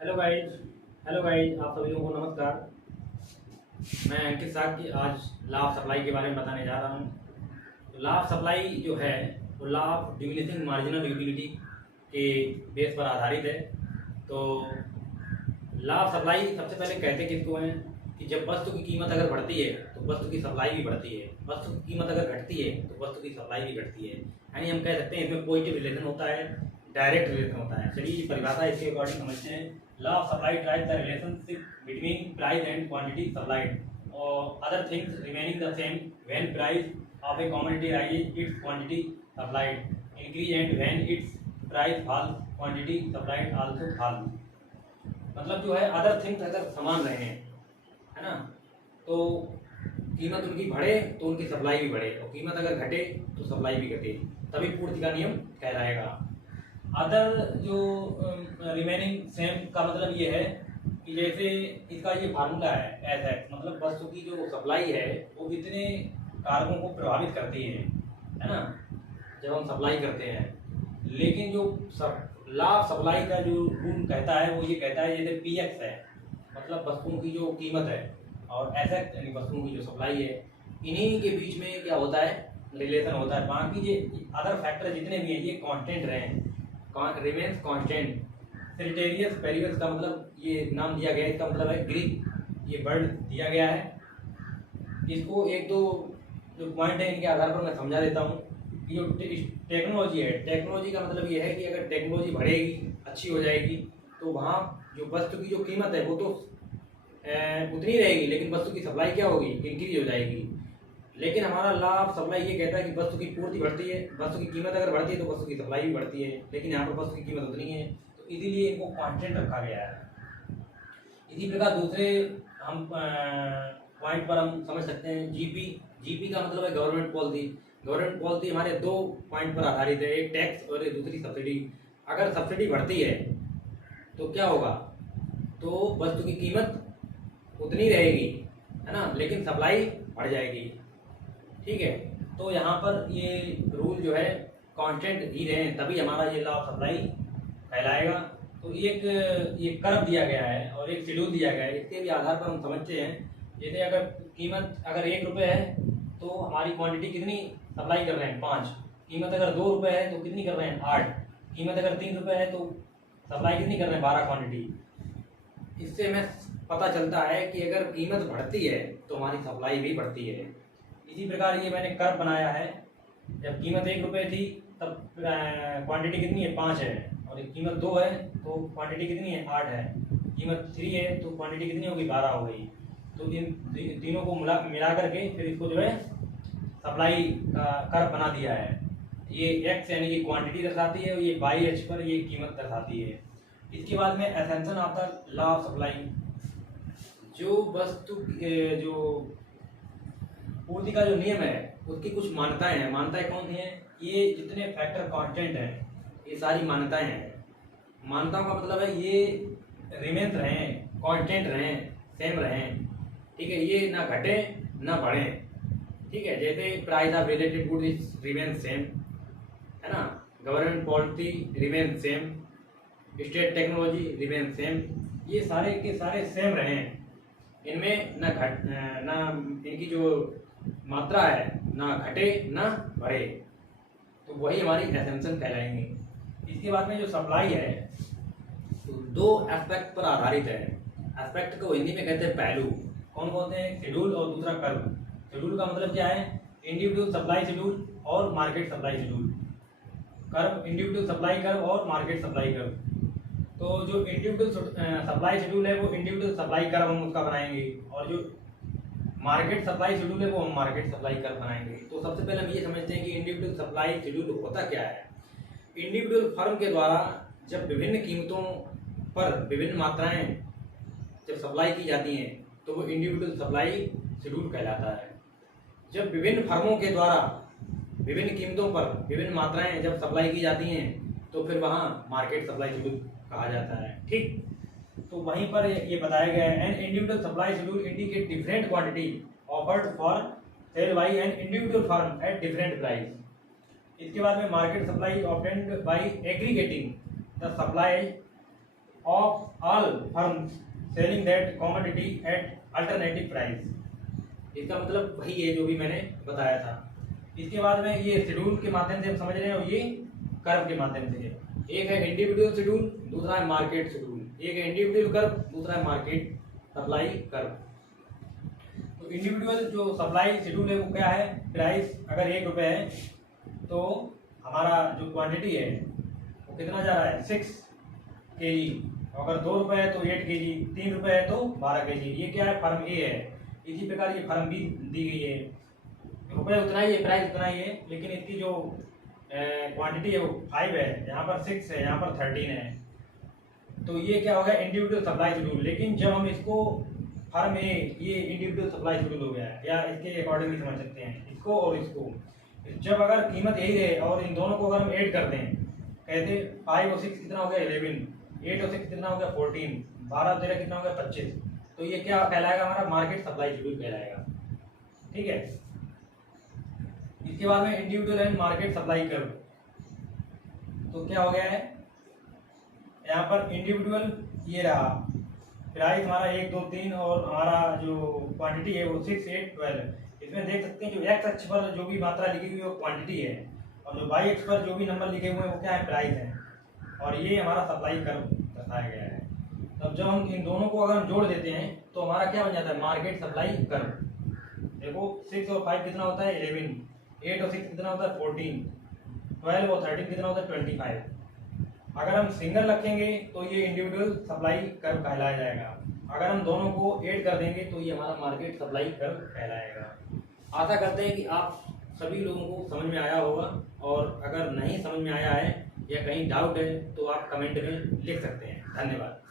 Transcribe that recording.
Hello guys. Hello guys, आप सभी लोगों को नमस्कार। मैं अंकित साग आज लॉ ऑफ सप्लाई के बारे में बताने जा रहा हूँ। तो लॉ ऑफ सप्लाई जो है वो law of diminishing marginal utility के बेस पर आधारित है। तो लॉ ऑफ सप्लाई सबसे पहले कहते किसको हैं कि जब वस्तु की कीमत अगर बढ़ती है तो वस्तु की सप्लाई भी बढ़ती है, वस्तु की कीमत अगर घटती है तो वस्तु की सप्लाई भी घटती है। यानी हम कह सकते हैं इसमें पॉजिटिव रिलेशन होता है, डायरेक्ट रिलेशन होता है। चलिए परिभाषा इसके अकॉर्डिंग समझते हैं। Law of supply drive the relationship between price and quantity supplied और other things remaining the same when price of a commodity rises its quantity supplied increase and when its price fall quantity supplied also fall. मतलब जो है other things अगर समान रहे हैं, है ना, तो कीमत उनकी बढ़े तो उनकी सप्लाई भी बढ़े, और कीमत अगर घटे तो सप्लाई भी घटे, तभी पूर्ति का नियम कहलाएगा। अदर जो रिमेनिंग सेम का मतलब ये है कि जैसे इसका ये फार्मूला है एस एक्स, मतलब वस्तु की जो सप्लाई है वो इतने कारकों को प्रभावित करती है ना, जब हम सप्लाई करते हैं। लेकिन जो लॉ ऑफ सप्लाई का जो रूल कहता है वो ये कहता है जैसे पी एक्स है, मतलब वस्तुओं की जो कीमत है, और एस एक्स यानी वस्तुओं की जो सप्लाई है, इन्हीं के बीच में क्या होता है, रिलेशन होता है। बाकी ये अदर फैक्टर जितने भी हैं ये कांस्टेंट रहे, रिमेन्स कांस्टेंट। सेरिटेरियस पेरियस का मतलब ये नाम दिया गया है, इसका मतलब है ग्रीक, ये वर्ड दिया गया है। इसको एक दो जो पॉइंट है इनके आधार पर मैं समझा देता हूँ। जो टेक्नोलॉजी है, टेक्नोलॉजी का मतलब ये है कि अगर टेक्नोलॉजी बढ़ेगी, अच्छी हो जाएगी, तो वहाँ जो वस्तु की जो कीमत है वो तो उतनी रहेगी, लेकिन वस्तु की सप्लाई क्या होगी, इंक्रीज हो जाएगी। लेकिन हमारा लॉ ऑफ सप्लाई ये कहता है कि वस्तु की पूर्ति बढ़ती है, वस्तु की कीमत अगर बढ़ती है तो वस्तु की सप्लाई भी बढ़ती है, लेकिन यहाँ पर वस्तु की कीमत उतनी है, तो इसीलिए इनको कांस्टेंट रखा गया है। इसी प्रकार दूसरे हम पॉइंट पर हम समझ सकते हैं जीपी। जीपी का मतलब है गवर्नमेंट पॉलिसी। गवर्नमेंट पॉलिसी हमारे दो पॉइंट पर आधारित है, एक टैक्स और दूसरी सब्सिडी। अगर सब्सिडी बढ़ती है तो क्या होगा, तो वस्तु की कीमत उतनी रहेगी, है ना, लेकिन सप्लाई बढ़ जाएगी। ठीक है, तो यहाँ पर ये रूल जो है कांस्टेंट ही रहे, तभी हमारा ये लॉ ऑफ सप्लाई कहलाएगा। तो एक ये कर्व दिया गया है और एक शेड्यूल दिया गया है, इसके भी आधार पर हम समझते हैं। जैसे अगर कीमत अगर 1 रुपये है तो हमारी क्वांटिटी कितनी सप्लाई कर रहे हैं, 5। कीमत अगर 2 रुपये है तो कितनी कर रहे हैं, 8। कीमत अगर 3 रुपये है तो सप्लाई कितनी कर रहे हैं, 12 क्वांटिटी। इससे हमें पता चलता है कि अगर कीमत बढ़ती है तो हमारी सप्लाई भी बढ़ती है। इसी प्रकार ये मैंने कर्व बनाया है। जब कीमत 1 रुपये थी तब क्वांटिटी कितनी है, 5 है, और कीमत 2 है तो क्वांटिटी कितनी है, 8 है। कीमत 3 है तो क्वांटिटी कितनी होगी, 12 हो गई। तो इन तीनों को मिला करके फिर इसको जो है सप्लाई का कर्व बना दिया है। ये एक्स यानी कि क्वांटिटी दर्शाती है, और ये वाई एच पर ये कीमत दर्शाती है। इसके बाद में ascension of the law of supply. जो वस्तु जो पूर्ति का जो नियम है उसकी कुछ मान्यताएं हैं। मान्यताएं कौन सी हैं, ये जितने फैक्टर कांस्टेंट हैं ये सारी मान्यताएं हैं। मान्यताओं का मतलब है ये रिमेन्स रहें, कांस्टेंट रहें, सेम रहें। ठीक है, ये ना घटे ना बढ़े। ठीक है, जैसे price of related goods remain same, है ना, government policy remain same, state technology remain same. ये सारे के सारे सेम रहें, इनमें ना इनकी जो मात्रा है ना घटे ना बढ़े, तो वही हमारी एसेंशन कहलाएंगे। इसके बाद में जो सप्लाई है तो दो एस्पेक्ट पर आधारित है। एस्पेक्ट को हिंदी में कहते हैं पहलू। कौन कौन से हैं, शेड्यूल और दूसरा कर्व। शेड्यूल का मतलब क्या है, इंडिविजुअल सप्लाई शेड्यूल और market supply schedule. Curve individual supply curve और मार्केट सप्लाई कर्व। तो जो इंडिविजुअल सप्लाई शेड्यूल है वो इंडिविजुअल सप्लाई कर्व हम उसका बनाएंगे, और जो मार्केट सप्लाई शेड्यूल है वो हम मार्केट सप्लाई कर्व बनाएंगे। तो सबसे पहले हम ये समझते हैं कि इंडिविजुअल सप्लाई शेड्यूल होता क्या है। इंडिविजुअल फर्म के द्वारा जब विभिन्न कीमतों पर विभिन्न मात्राएं जब सप्लाई की जाती हैं तो वो इंडिविजुअल सप्लाई शेड्यूल कहलाता है। जब विभिन्न फर्मों के द्वारा विभिन्न कीमतों पर विभिन्न मात्राएं जब सप्लाई की जाती हैं तो फिर वहाँ मार्केट सप्लाई शेड्यूल कहा जाता है। ठीक, तो वहीं पर ये बताया गया है, an individual supply schedule indicate different quantity offered for sale by an individual firm at different price. इसके बाद में market supply obtained by aggregating the supply of all firm selling that commodity at alternative price. इसका मतलब वही है जो भी मैंने बताया था। इसके बाद में ये शेड्यूल के माध्यम से हम समझ रहे हैं, और ये कर्व के माध्यम से। एक है इंडिविजुअल शेड्यूल, दूसरा है मार्केट शेड्यूल। एक है इंडिविजुअल कर्व, दूसरा है मार्केट सप्लाई कर्व। तो इंडिविजुअल जो सप्लाई शेड्यूल है वो क्या है, प्राइस अगर 1 रुपये है तो हमारा जो क्वांटिटी है वो कितना जा रहा है 6 kg। अगर 2 रुपये है तो 8 kg, 3 रुपये है तो 12 kg। ये क्या है, फर्म ए है। इसी प्रकार ये फर्म बी दी गई है, रुपये उतना ही है, प्राइस उतना ही है, लेकिन इसकी जो क्वांटिटी है वो 5 है, यहाँ पर 6 है, यहाँ पर 13 है। तो ये क्या हो गया, इंडिविजुअल सप्लाई शेड्यूल। लेकिन जब हम इसको फर्म ए, ये इंडिविजुअल सप्लाई शेड्यूल हो गया है, या इसके अकॉर्डिंग भी समझ सकते हैं इसको और इसको। जब अगर कीमत यही रहे और इन दोनों को अगर हम ऐड कर दें, कहते 5 और 6 कितना हो गया 11, 8 और 6 कितना हो गया 14, 12 और 13 कितना हो गया 25, तो ये क्या कहलाएगा, हमारा मार्केट सप्लाई शेड्यूल कहलाएगा। ठीक है। इसके बाद में individual and market supply curve. तो क्या हो गया है, यहाँ पर इंडिविजुअल ये रहा, प्राइस हमारा 1, 2, 3 और हमारा जो क्वांटिटी है वो 6, 8, 12। इसमें देख सकते हैं जो एक्स अक्ष पर जो भी मात्रा लिखी हुई है वो क्वांटिटी है, और जो वाई अक्ष पर जो भी नंबर लिखे हुए हैं वो क्या है, प्राइस है। और ये हमारा सप्लाई कर्व दर्शाया गया है। तब जब हम इन दोनों को अगर हम जोड़ देते हैं तो हमारा क्या बन जाता है, मार्केट सप्लाई कर्व। देखो 6 और 5 कितना होता है 11, 8 और 6 कितना होता है 14, 12 और 13 कितना होता है 25। अगर हम सिंगल रखेंगे तो ये इंडिविजुअल सप्लाई कर्व कहलाया जाएगा। अगर हम दोनों को ऐड कर देंगे तो ये हमारा मार्केट सप्लाई कर्व कहलाएगा। आशा करते हैं कि आप सभी लोगों को समझ में आया होगा, और अगर नहीं समझ में आया है या कहीं डाउट है तो आप कमेंट में लिख सकते हैं। धन्यवाद।